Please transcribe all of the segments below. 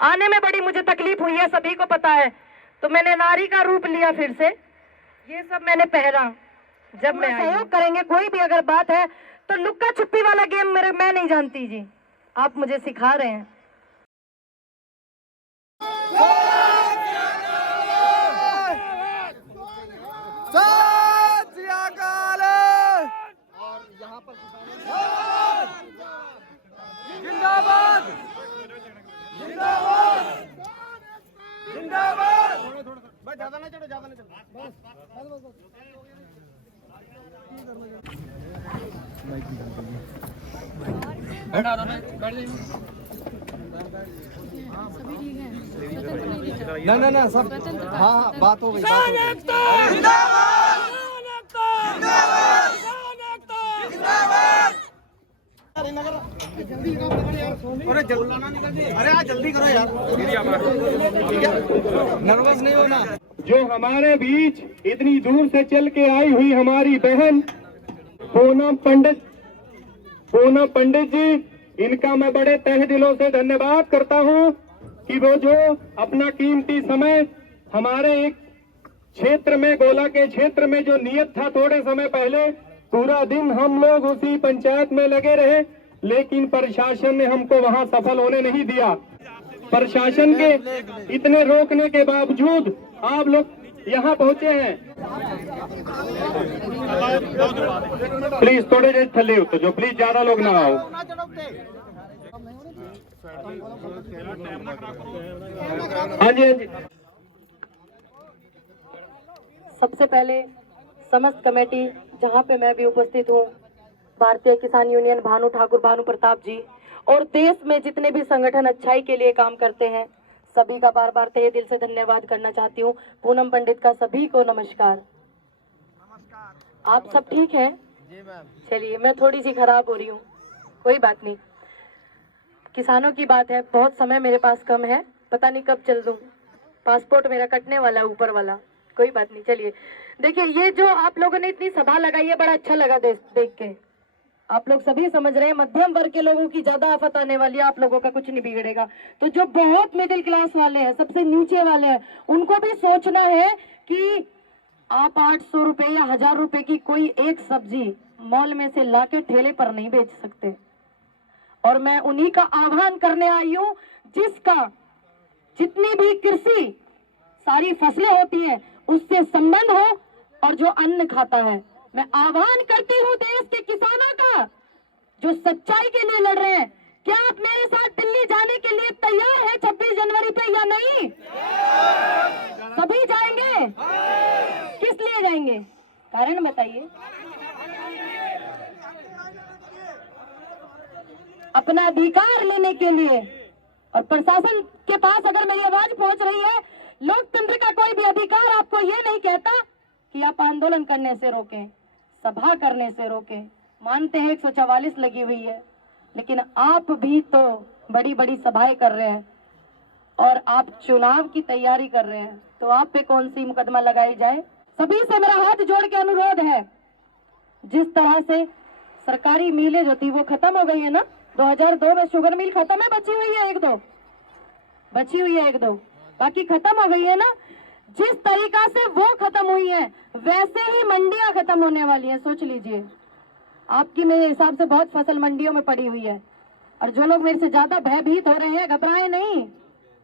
आने में बड़ी मुझे तकलीफ हुई है, सभी को पता है। तो मैंने नारी का रूप लिया फिर से, ये सब मैंने पहना। जब मैं सहयोग करेंगे, कोई भी अगर बात है तो लुक्का छुपी वाला गेम मैं नहीं जानती जी, आप मुझे सिखा रहे हैं। जिंदाबाद जिंदाबाद जिंदाबाद। बस ज्यादा ना चढ़ो, ज्यादा ना चढ़ो, बस ना ना सब हाँ बात हो गई। अरे यार जल्दी करो यार, नर्वस नहीं होना। जो हमारे बीच इतनी दूर से चल के आई हुई हमारी बहन पूनम पंडित जी, इनका मैं बड़े तहे दिलों से धन्यवाद करता हूं कि वो जो अपना कीमती समय हमारे एक क्षेत्र में, गोला के क्षेत्र में जो नियत था थोड़े समय पहले, पूरा दिन हम लोग उसी पंचायत में लगे रहे, लेकिन प्रशासन ने हमको वहां सफल होने नहीं दिया। प्रशासन के इतने रोकने के बावजूद आप लोग यहाँ पहुंचे हैं। प्लीज थोड़े देर थले उतर जो, प्लीज ज्यादा लोग ना आओ। हाँ जी हाँ जी। सबसे पहले समस्त कमेटी, जहाँ पे मैं भी उपस्थित हूँ, भारतीय किसान यूनियन भानु ठाकुर, भानु प्रताप जी, और देश में जितने भी संगठन अच्छाई के लिए काम करते हैं, सभी का बार बार तहे दिल से धन्यवाद करना चाहती हूँ। पूनम पंडित का सभी को नमस्कार। आप सब ठीक हैं? चलिए, मैं थोड़ी सी खराब हो रही हूँ, कोई बात नहीं। किसानों की बात है, बहुत समय मेरे पास कम है, पता नहीं कब चल दूँ, पासपोर्ट मेरा कटने वाला ऊपर वाला, कोई बात नहीं। चलिए देखिए, ये जो आप लोगों ने इतनी सभा लगाई है, बड़ा अच्छा लगा देख के। आप लोग सभी समझ रहे हैं मध्यम वर्ग के लोगों की ज्यादा आफत आने वाली है, आप लोगों का कुछ नहीं बिगड़ेगा। तो जो बहुत मिडिल क्लास वाले हैं, सबसे नीचे वाले हैं, उनको भी सोचना है कि आप 800 रुपए या 1000 रुपए की कोई एक सब्जी मॉल में से लाके ठेले पर नहीं बेच सकते। और मैं उन्हीं का आह्वान करने आई हूँ, जिसका जितनी भी कृषि सारी फसलें होती है उससे संबंध हो, और जो अन्न खाता है। मैं आह्वान करती हूँ देश के किसानों का, जो सच्चाई के लिए लड़ रहे हैं, क्या आप मेरे साथ दिल्ली जाने के लिए तैयार हैं 26 जनवरी पे या नहीं? सभी जाएंगे? किस लिए जाएंगे, कारण बताइए। अपना अधिकार लेने के लिए। और प्रशासन के पास अगर मेरी आवाज पहुंच रही है, लोकतंत्र का कोई भी अधिकार आपको ये नहीं कहता कि आप आंदोलन करने से रोकें, सभा करने से रोकें। मानते हैं 144 लगी हुई है, लेकिन आप भी तो बड़ी बड़ी सभाएं कर रहे हैं और आप चुनाव की तैयारी कर रहे हैं, तो आप पे कौन सी मुकदमा लगाई जाए। सभी से मेरा हाथ जोड़ के अनुरोध है, जिस तरह से सरकारी मिलें जो थी वो खत्म हो गई है ना, 2002 में शुगर मिल खत्म है, बची हुई है एक दो, बाकी खत्म हो गई है ना। जिस तरीका से वो खत्म हुई है, वैसे ही मंडियां खत्म होने वाली हैं। सोच लीजिए, आपकी मेरे हिसाब से बहुत फसल मंडियों में पड़ी हुई है। और जो लोग मेरे से ज्यादा भयभीत हो रहे हैं, घबराए नहीं।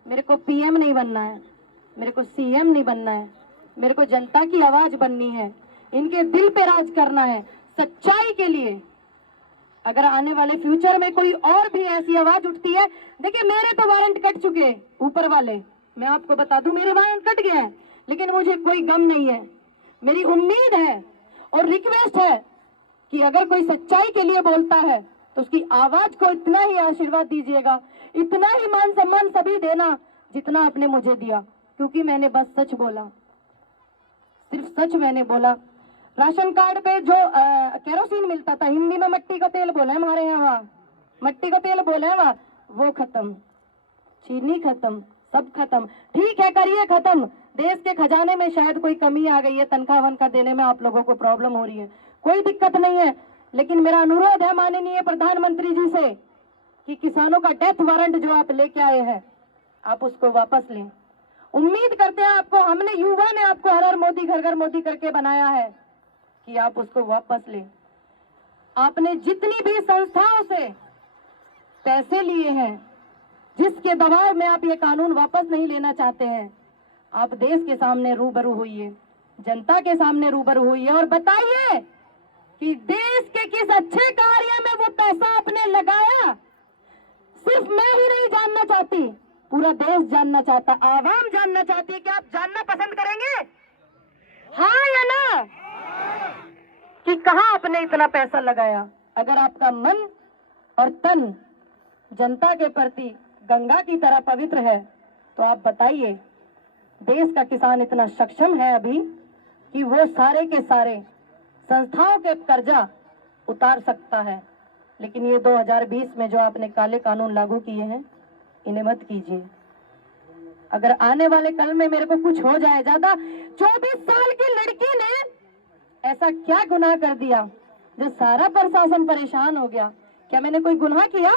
मेरे को पीएम नहीं बनना है, मेरे को सीएम नहीं बनना है, मेरे को जनता की आवाज बननी है, इनके दिल पे राज करना है, सच्चाई के लिए। अगर आने वाले फ्यूचर में कोई और भी ऐसी आवाज उठती है, देखिए मेरे तो वारंट कट चुके, ऊपर वाले, मैं आपको बता दूं, मेरे वारंट कट गए हैं, लेकिन मुझे कोई गम नहीं है। मेरी उम्मीद है और रिक्वेस्ट है कि अगर कोई सच्चाई के लिए बोलता है तो उसकी आवाज को इतना ही आशीर्वाद दीजिएगा, इतना ही मान सम्मान सभी देना जितना आपने मुझे दिया, क्योंकि मैंने बस सच बोला, सिर्फ सच मैंने बोला। राशन कार्ड पे जो केरोसिन मिलता था, हिंदी में मट्टी का तेल बोला है हमारे यहाँ, वहाँ मट्टी का तेल बोला है, वहाँ वो खत्म, चीनी खत्म, सब खत्म। ठीक है, करिए खत्म। देश के खजाने में शायद कोई कमी आ गई है, तनख्वाह वनख्वाह देने में आप लोगों को प्रॉब्लम हो रही है, कोई दिक्कत नहीं है, लेकिन मेरा अनुरोध है माननीय प्रधानमंत्री जी से कि किसानों का डेथ वारंट जो आप लेके आए हैं, आप उसको वापस लें। उम्मीद करते हैं आपको, हमने युवा ने आपको हर हर मोदी घर घर मोदी करके बनाया है कि आप उसको वापस लें। आपने जितनी भी संस्थाओं से पैसे लिए हैं, जिसके दबाव में आप ये कानून वापस नहीं लेना चाहते हैं, आप देश के सामने रूबरू होइए, जनता के सामने रूबरू होइए और बताइए कि देश के किस अच्छे कार्य में वो पैसा आपने लगाया। सिर्फ मैं ही नहीं जानना चाहती, पूरा देश जानना चाहता, आवाम जानना चाहती है। कि आप जानना पसंद करेंगे, हाँ या ना, कि कहां आपने इतना पैसा लगाया? अगर आपका मन और तन जनता के प्रति गंगा की तरह पवित्र है तो आप बताइए, देश का किसान इतना सक्षम है अभी कि वो सारे के सारे संस्थाओं के कर्जा उतार सकता है। लेकिन ये 2020 में जो आपने काले कानून लागू किए हैं, इन्हें मत कीजिए। अगर आने वाले कल में मेरे को कुछ हो जाए, ज्यादा 24 साल की लड़की ने ऐसा क्या गुनाह कर दिया जो सारा प्रशासन परेशान हो गया? क्या मैंने कोई गुनाह किया?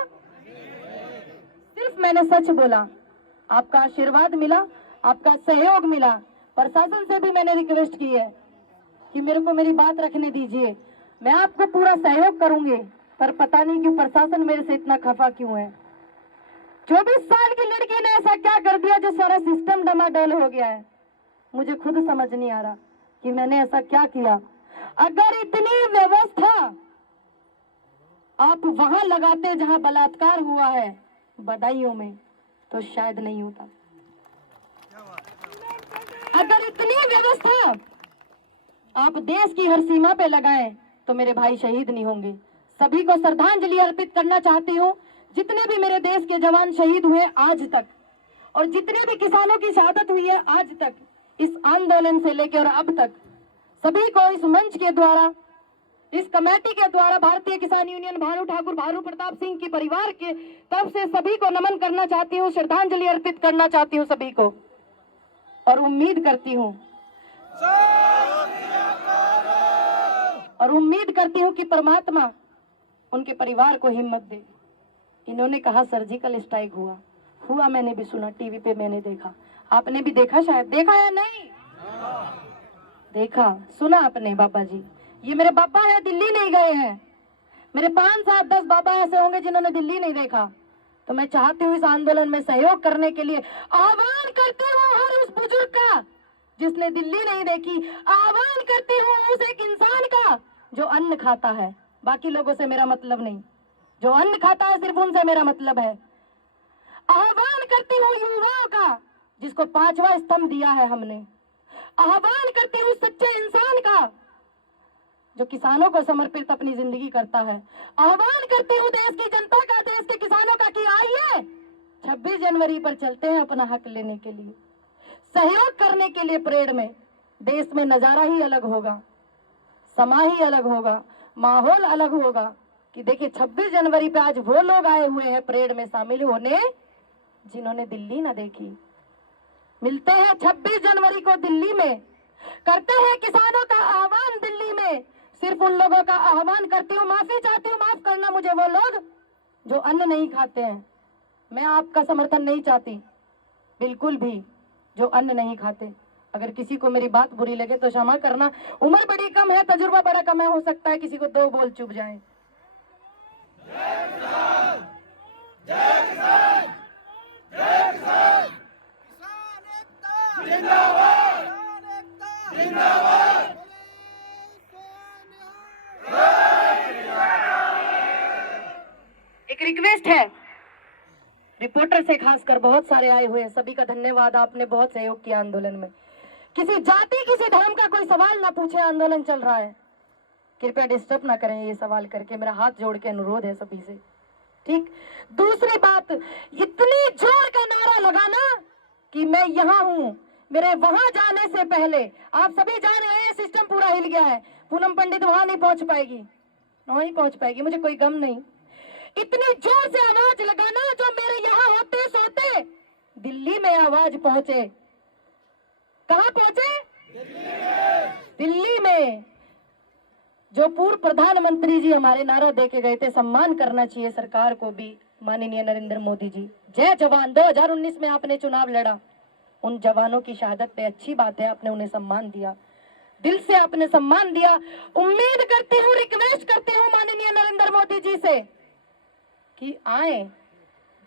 सिर्फ मैंने सच बोला, आपका आशीर्वाद मिला, आपका सहयोग मिला। प्रशासन से भी मैंने रिक्वेस्ट की है कि मेरे को मेरी बात रखने दीजिए, मैं आपको पूरा सहयोग करूंगी, पर पता नहीं कि प्रशासन मेरे से इतना खफा क्यों है। 24 साल की लड़की ने ऐसा क्या कर दिया जो सारा सिस्टम डमाडोल हो गया है? मुझे खुद समझ नहीं आ रहा कि मैंने ऐसा क्या किया। अगर इतनी व्यवस्था आप वहां लगाते जहां बलात्कार हुआ है, बदायूं में, तो शायद नहीं होता। अगर इतनी व्यवस्था आप देश की हर सीमा पे लगाएं तो मेरे भाई शहीद नहीं होंगे। सभी को श्रद्धांजलि अर्पित करना चाहती हूँ, जितने भी मेरे देश के जवान शहीद हुए आज तक, और जितने भी किसानों की शहादत हुई है आज तक, इस आंदोलन से लेकर और अब तक, सभी को इस मंच के द्वारा, इस कमेटी के द्वारा, भारतीय किसान यूनियन भानु ठाकुर, भानु प्रताप सिंह की परिवार के तरफ से सभी को नमन करना चाहती हूँ, श्रद्धांजलि अर्पित करना चाहती हूँ सभी को, और उम्मीद करती हूँ कि परमात्मा उनके परिवार को हिम्मत दे। इन्होंने कहा सर्जिकल स्ट्राइक हुआ, मैंने भी सुना, टीवी पे मैंने देखा, आपने भी देखा, शायद देखा या नहीं देखा, सुना आपने? बाबा जी, ये मेरे बाबा है, दिल्ली नहीं गए हैं। मेरे 5, 7, 10 बाबा ऐसे होंगे जिन्होंने दिल्ली नहीं देखा। तो मैं चाहती हूँ इस आंदोलन में सहयोग करने के लिए आह्वान करती हूँ हर उस बुजुर्ग का जिसने दिल्ली नहीं देखी, आह्वान करती हूँ उस एक इंसान का जो अन्न खाता है। बाकी लोगों से मेरा मतलब नहीं, जो अन्न खाता है सिर्फ उनसे मेरा मतलब है। आह्वान करती हूँ युवाओं का जिसको 5वां स्तंभ दिया है हमने। आह्वान करती हूँ सच्चे इंसान का जो किसानों को समर्पित अपनी जिंदगी करता है। आह्वान करती हूँ देश की जनता का, देश के किसानों का कि आइए 26 जनवरी पर चलते हैं अपना हक लेने के लिए, सहयोग करने के लिए परेड में। देश में नजारा ही अलग होगा, समा ही अलग होगा, माहौल अलग होगा कि देखिए 26 जनवरी पे आज वो लोग आए हुए हैं परेड में शामिल होने जिन्होंने दिल्ली ना देखी। मिलते हैं 26 जनवरी को दिल्ली में, करते हैं किसानों का आह्वान दिल्ली में। सिर्फ उन लोगों का आह्वान करती हूँ, माफी चाहती हूँ, माफ करना मुझे वो लोग जो अन्न नहीं खाते हैं। मैं आपका समर्थन नहीं चाहती बिल्कुल भी, जो अन्न नहीं खाते। अगर किसी को मेरी बात बुरी लगे तो क्षमा करना, उम्र बड़ी कम है, तजुर्बा बड़ा कम है, हो सकता है किसी को 2 बोल चुभ जाए। एक रिक्वेस्ट है रिपोर्टर से, खासकर बहुत सारे आए हुए हैं, सभी का धन्यवाद, आपने बहुत सहयोग किया आंदोलन में। किसी जाति किसी धर्म का कोई सवाल ना पूछे, आंदोलन चल रहा है, कृपया डिस्टर्ब ना करें ये सवाल करके, मेरा हाथ जोड़ के अनुरोध है सभी से, ठीक। दूसरी बात, इतनी जोर का नारा लगाना कि मैं यहाँ हूँ, मेरे वहां जाने से पहले आप सभी जान रहे हैं सिस्टम पूरा हिल गया है, पूनम पंडित वहां नहीं पहुंच पाएगी, नहीं पहुंच पाएगी, मुझे कोई गम नहीं। इतनी जोर से आवाज लगाना जो मेरे यहाँ होते सोते दिल्ली में आवाज पहुंचे। कहाँ पहुंचे? दिल्ली में। जो पूर्व प्रधानमंत्री जी हमारे नारा दे के गए थे, सम्मान करना चाहिए सरकार को भी, माननीय नरेंद्र मोदी जी, जय जवान। 2019 में आपने चुनाव लड़ा, उन जवानों की शहादत पे अच्छी बात है, आपने उन्हें सम्मान दिया, दिल से आपने सम्मान दिया। उम्मीद करती हूँ, रिक्वेस्ट करती हूँ माननीय नरेंद्र मोदी जी से कि आए,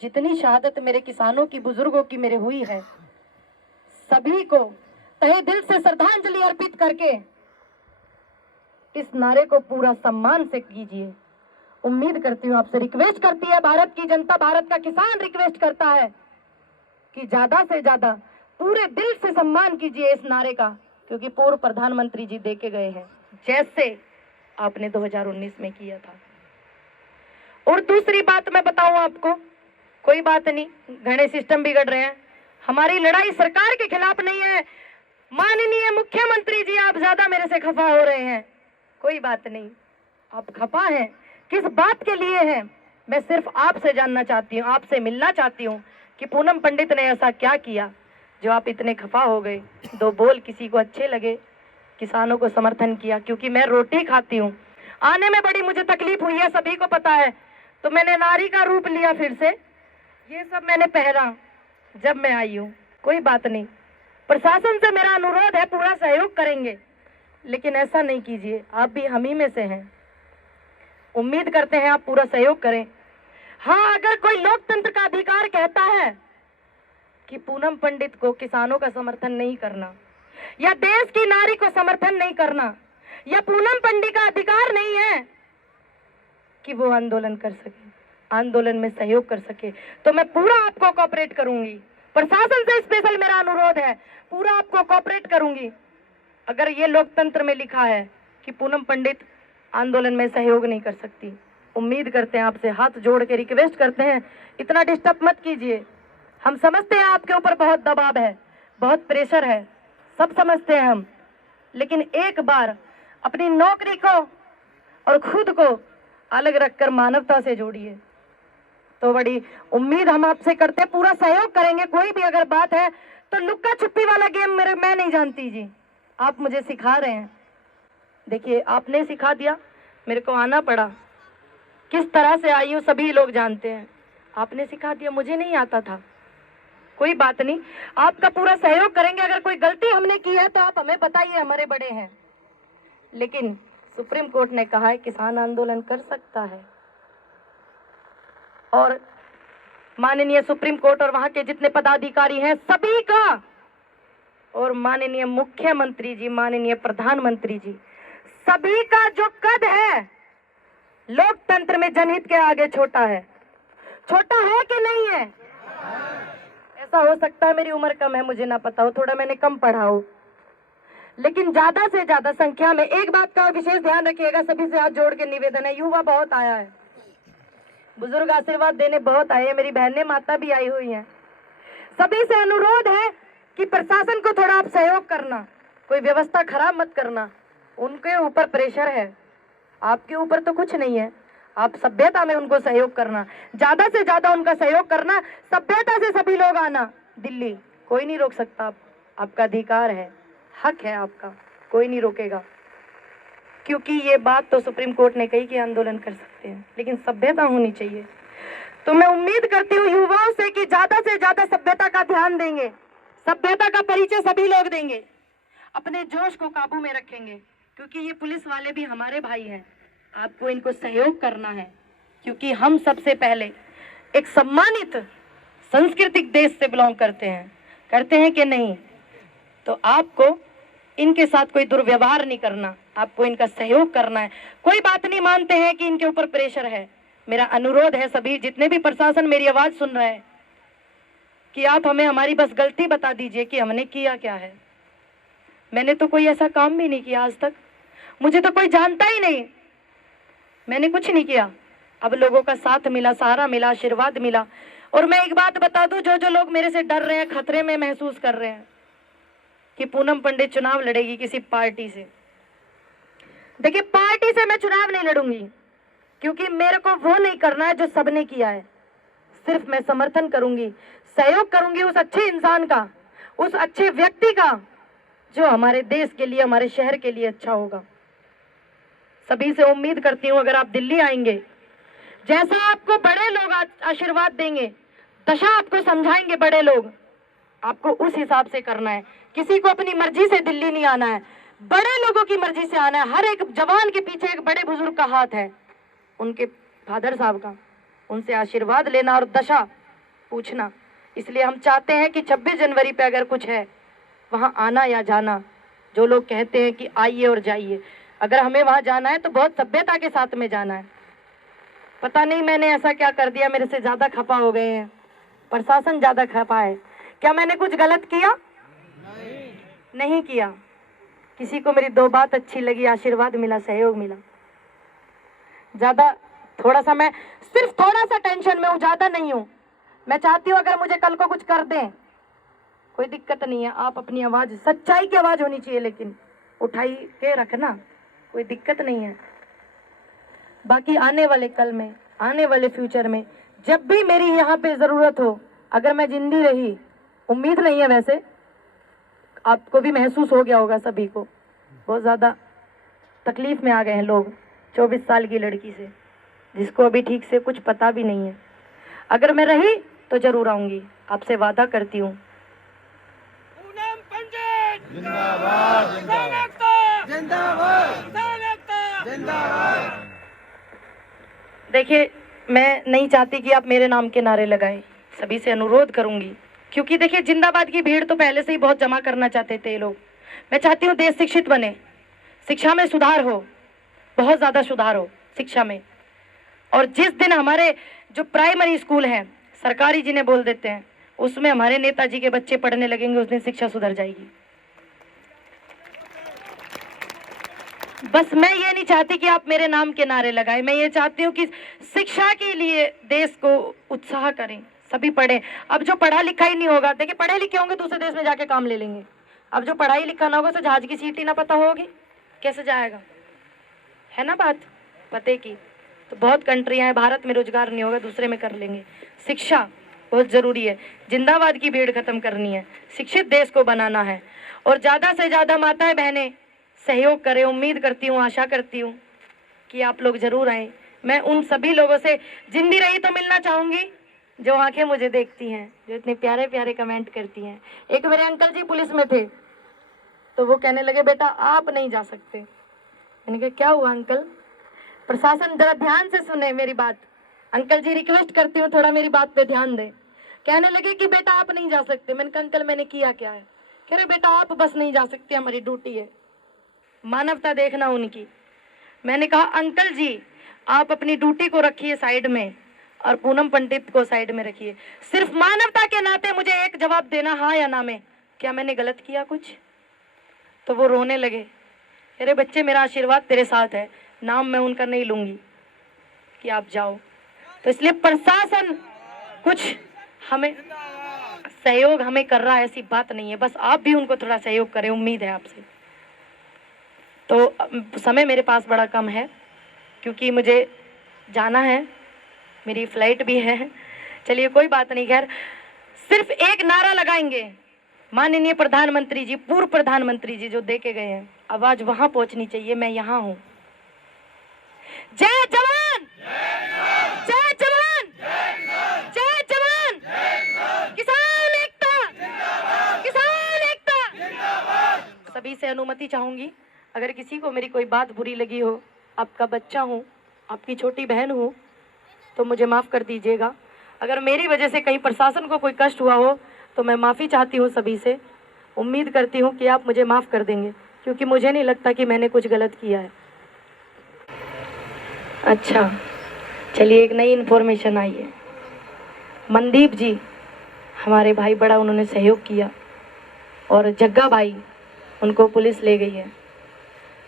जितनी शहादत मेरे किसानों की, बुजुर्गों की मेरे हुई है, सभी को तहे दिल से श्रद्धांजलि अर्पित करके इस नारे को पूरा सम्मान से कीजिए। उम्मीद करती हूँ आपसे, रिक्वेस्ट करती है भारत की जनता, भारत का किसान रिक्वेस्ट करता है कि ज्यादा से ज्यादा पूरे दिल से सम्मान कीजिए इस नारे का, क्योंकि पूर्व प्रधानमंत्री जी दे के गए हैं जैसे आपने 2019 में किया था। और दूसरी बात मैं बताऊं आपको, कोई बात नहीं, घने सिस्टम बिगड़ रहे हैं, हमारी लड़ाई सरकार के खिलाफ नहीं है। माननीय मुख्यमंत्री जी, आप ज्यादा मेरे से खफा हो रहे हैं, कोई बात नहीं, आप खफा हैं, किस बात के लिए हैं, मैं सिर्फ आपसे जानना चाहती हूँ, आपसे मिलना चाहती हूँ कि पूनम पंडित ने ऐसा क्या किया जो आप इतने खफा हो गए। दो बोल किसी को अच्छे लगे, किसानों को समर्थन किया, क्योंकि मैं रोटी खाती हूँ, आने में बड़ी मुझे तकलीफ हुई है, सभी को पता है, तो मैंने नारी का रूप लिया, फिर से ये सब मैंने पहना जब मैं आई हूँ। कोई बात नहीं, प्रशासन से मेरा अनुरोध है, पूरा सहयोग करेंगे, लेकिन ऐसा नहीं कीजिए, आप भी हम ही में से हैं, उम्मीद करते हैं आप पूरा सहयोग करें। हाँ, अगर कोई लोकतंत्र का अधिकार कहता है कि पूनम पंडित को किसानों का समर्थन नहीं करना, या देश की नारी को समर्थन नहीं करना, या पूनम पंडित का अधिकार नहीं है कि वो आंदोलन कर सके, आंदोलन में सहयोग कर सके, तो मैं पूरा आपको कोऑपरेट करूंगी। प्रशासन से स्पेशल मेरा अनुरोध है, पूरा आपको कोऑपरेट करूंगी। अगर ये लोकतंत्र में लिखा है कि पूनम पंडित आंदोलन में सहयोग नहीं कर सकती, उम्मीद करते हैं आपसे, हाथ जोड़ के रिक्वेस्ट करते हैं, इतना डिस्टर्ब मत कीजिए। हम समझते हैं आपके ऊपर बहुत दबाव है, बहुत प्रेशर है, सब समझते हैं हम, लेकिन एक बार अपनी नौकरी को और खुद को अलग रखकर मानवता से जोड़िए, तो बड़ी उम्मीद हम आपसे करते, पूरा सहयोग करेंगे। कोई भी अगर बात है तो लुक्का छुपी वाला गेम मैं नहीं जानती जी, आप मुझे सिखा रहे हैं, देखिए आपने सिखा दिया, मेरे को आना पड़ा, किस तरह से आई हूँ सभी लोग जानते हैं, आपने सिखा दिया, मुझे नहीं आता था। कोई बात नहीं, आपका पूरा सहयोग करेंगे। अगर कोई गलती हमने की है तो आप हमें बताइए, हमारे बड़े हैं, लेकिन सुप्रीम कोर्ट ने कहा है किसान आंदोलन कर सकता है, और माननीय सुप्रीम कोर्ट और वहां के जितने पदाधिकारी हैं सभी का, और माननीय मुख्यमंत्री जी, माननीय प्रधानमंत्री जी, सभी का जो कद है लोकतंत्र में जनहित के आगे छोटा है। छोटा है कि नहीं है? ऐसा हो सकता है मेरी उम्र कम है, मुझे ना पता हो, थोड़ा मैंने कम पढ़ा हो, लेकिन ज्यादा से ज्यादा संख्या में एक बात का विशेष ध्यान रखिएगा, सभी से हाथ जोड़ के निवेदन है, युवा बहुत आया है, बुजुर्ग आशीर्वाद देने बहुत आए हैं, मेरी बहनें माता भी आई हुई हैं, सभी से अनुरोध है कि प्रशासन को थोड़ा आप सहयोग करना, कोई व्यवस्था खराब मत करना, उनके ऊपर प्रेशर है, आपके ऊपर तो कुछ नहीं है, आप सभ्यता में उनको सहयोग करना, ज्यादा से ज्यादा उनका सहयोग करना, सभ्यता से सभी लोग आना दिल्ली, कोई नहीं रोक सकता, आपका अधिकार है, हक है आपका, कोई नहीं रोकेगा, क्योंकि ये बात तो सुप्रीम कोर्ट ने कही कि आंदोलन कर सकते हैं, लेकिन सभ्यता होनी चाहिए। तो मैं उम्मीद करती हूँ युवाओं से कि ज्यादा से ज्यादा सभ्यता का ध्यान देंगे, सभ्यता का परिचय सभी लोग देंगे, अपने जोश को काबू में रखेंगे, क्योंकि ये पुलिस वाले भी हमारे भाई हैं, आपको इनको सहयोग करना है, क्योंकि हम सबसे पहले एक सम्मानित सांस्कृतिक देश से बिलोंग करते हैं कि नहीं, तो आपको इनके साथ कोई दुर्व्यवहार नहीं करना, आपको इनका सहयोग करना है। कोई बात नहीं, मानते हैं कि इनके ऊपर प्रेशर है, मेरा अनुरोध है सभी जितने भी प्रशासन मेरी आवाज सुन रहे हैं कि आप हमें हमारी बस गलती बता दीजिए कि हमने किया क्या है। मैंने तो कोई ऐसा काम भी नहीं किया आज तक, मुझे तो कोई जानता ही नहीं, मैंने कुछ नहीं किया, अब लोगों का साथ मिला, सहारा मिला, आशीर्वाद मिला। और मैं एक बात बता दूं, जो लोग मेरे से डर रहे हैं, खतरे में महसूस कर रहे हैं कि पूनम पंडित चुनाव लड़ेगी किसी पार्टी से, देखिए पार्टी से मैं चुनाव नहीं लड़ूंगी, क्योंकि मेरे को वो नहीं करना है जो सबने किया है, सिर्फ मैं समर्थन करूंगी, सहयोग करूंगी उस अच्छे इंसान का, उस अच्छे व्यक्ति का जो हमारे देश के लिए, हमारे शहर के लिए अच्छा होगा। सभी से उम्मीद करती हूँ अगर आप दिल्ली आएंगे, जैसा आपको बड़े लोग आशीर्वाद देंगे, दशा आपको समझाएंगे बड़े लोग, आपको उस हिसाब से करना है। किसी को अपनी मर्जी से दिल्ली नहीं आना है, बड़े लोगों की मर्जी से आना है। हर एक जवान के पीछे एक बड़े बुजुर्ग का हाथ है, उनके फादर साहब का, उनसे आशीर्वाद लेना और दशा पूछना। इसलिए हम चाहते हैं कि 26 जनवरी पे अगर कुछ है वहां आना या जाना। जो लोग कहते हैं कि आइए और जाइए, अगर हमें वहां जाना है तो बहुत सभ्यता के साथ में जाना है। पता नहीं मैंने ऐसा क्या कर दिया, मेरे से ज्यादा खफा हो गए हैं, प्रशासन ज्यादा खफा है। क्या मैंने कुछ गलत किया? नहीं किया। किसी को मेरी 2 बात अच्छी लगी, आशीर्वाद मिला, सहयोग मिला। ज्यादा थोड़ा सा मैं सिर्फ थोड़ा सा टेंशन में हूँ, ज्यादा नहीं हूँ। मैं चाहती हूँ अगर मुझे कल को कुछ कर दें, कोई दिक्कत नहीं है। आप अपनी आवाज, सच्चाई की आवाज होनी चाहिए, लेकिन उठाई के रखना, कोई दिक्कत नहीं है। बाकी आने वाले कल में, आने वाले फ्यूचर में जब भी मेरी यहाँ पे जरूरत हो, अगर मैं जिंदी रही, उम्मीद नहीं है वैसे, आपको भी महसूस हो गया होगा सभी को, बहुत ज्यादा तकलीफ में आ गए हैं लोग 24 साल की लड़की से, जिसको अभी ठीक से कुछ पता भी नहीं है। अगर मैं रही तो जरूर आऊंगी, आपसे वादा करती हूँ। देखिए, मैं नहीं चाहती कि आप मेरे नाम के नारे लगाएं, सभी से अनुरोध करूंगी, क्योंकि देखिए जिंदाबाद की भीड़ तो पहले से ही बहुत जमा करना चाहते थे ये लोग। मैं चाहती हूँ देश शिक्षित बने, शिक्षा में सुधार हो, बहुत ज्यादा सुधार हो शिक्षा में। और जिस दिन हमारे जो प्राइमरी स्कूल हैं, सरकारी जिन्हें बोल देते हैं, उसमें हमारे नेताजी के बच्चे पढ़ने लगेंगे, उस दिन शिक्षा सुधर जाएगी। बस मैं ये नहीं चाहती कि आप मेरे नाम के नारे लगाएं, मैं ये चाहती हूँ कि शिक्षा के लिए देश को उत्साह करें, सभी पढ़ें। अब जो पढ़ा लिखा ही नहीं होगा, देखिए पढ़े लिखे होंगे दूसरे देश में जाके काम ले लेंगे, अब जो पढ़ाई लिखा ना होगा तो जहाज की सीट ही ना पता होगी, कैसे जाएगा? है ना बात पते की? तो बहुत कंट्रियां हैं, भारत में रोजगार नहीं होगा, दूसरे में कर लेंगे। शिक्षा बहुत जरूरी है, जिंदाबाद की भीड़ खत्म करनी है, शिक्षित देश को बनाना है, और ज्यादा से ज्यादा माताएं बहनें सहयोग करें। उम्मीद करती हूँ, आशा करती हूँ कि आप लोग जरूर आए। मैं उन सभी लोगों से जिंदी रही तो मिलना चाहूंगी जो आंखें मुझे देखती हैं, जो इतने प्यारे प्यारे कमेंट करती हैं। एक मेरे अंकल जी पुलिस में थे, तो वो कहने लगे बेटा आप नहीं जा सकते। मैंने कहा क्या हुआ अंकल? प्रशासन जरा ध्यान से सुने मेरी बात, अंकल जी रिक्वेस्ट करती हूँ थोड़ा मेरी बात पे ध्यान दें। कहने लगे कि बेटा आप नहीं जा सकते। मैंने कहा अंकल मैंने किया क्या है? कह रहे बेटा आप बस नहीं जा सकते, हमारी ड्यूटी है, मानवता देखना उनकी। मैंने कहा अंकल जी आप अपनी ड्यूटी को रखिए साइड में और पूनम पंडित को साइड में रखिए, सिर्फ मानवता के नाते मुझे एक जवाब देना, हाँ या ना में, क्या मैंने गलत किया कुछ? तो वो रोने लगे, अरे बच्चे मेरा आशीर्वाद तेरे साथ है, नाम मैं उनका नहीं लूंगी कि आप जाओ। तो इसलिए प्रशासन कुछ हमें सहयोग हमें कर रहा है, ऐसी बात नहीं है, बस आप भी उनको थोड़ा सहयोग करें, उम्मीद है आपसे। तो समय मेरे पास बड़ा कम है क्योंकि मुझे जाना है, मेरी फ्लाइट भी है। चलिए कोई बात नहीं, खैर सिर्फ एक नारा लगाएंगे, माननीय प्रधानमंत्री जी, पूर्व प्रधानमंत्री जी जो दे के गए हैं, आवाज वहां पहुंचनी चाहिए, मैं यहाँ हूँ। जय जवान, जय जवान, जय जवान, किसान एकता, किसान एकता। सभी से अनुमति चाहूंगी, अगर किसी को मेरी कोई बात बुरी लगी हो, आपका बच्चा हूँ, आपकी छोटी बहन हूँ, तो मुझे माफ़ कर दीजिएगा। अगर मेरी वजह से कहीं प्रशासन को कोई कष्ट हुआ हो तो मैं माफ़ी चाहती हूँ सभी से। उम्मीद करती हूँ कि आप मुझे माफ़ कर देंगे, क्योंकि मुझे नहीं लगता कि मैंने कुछ गलत किया है। अच्छा चलिए, एक नई इन्फॉर्मेशन आई है। मनदीप जी हमारे भाई, बड़ा उन्होंने सहयोग किया, और जग्गा भाई, उनको पुलिस ले गई है।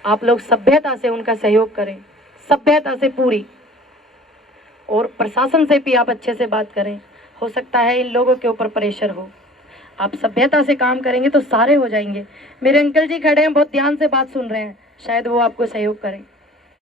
आप लोग सभ्यता से उनका सहयोग करें, सभ्यता से पूरी, और प्रशासन से भी आप अच्छे से बात करें। हो सकता है इन लोगों के ऊपर प्रेशर हो, आप सभ्यता से काम करेंगे तो सारे हो जाएंगे। मेरे अंकल जी खड़े हैं, बहुत ध्यान से बात सुन रहे हैं, शायद वो आपको सहयोग करें।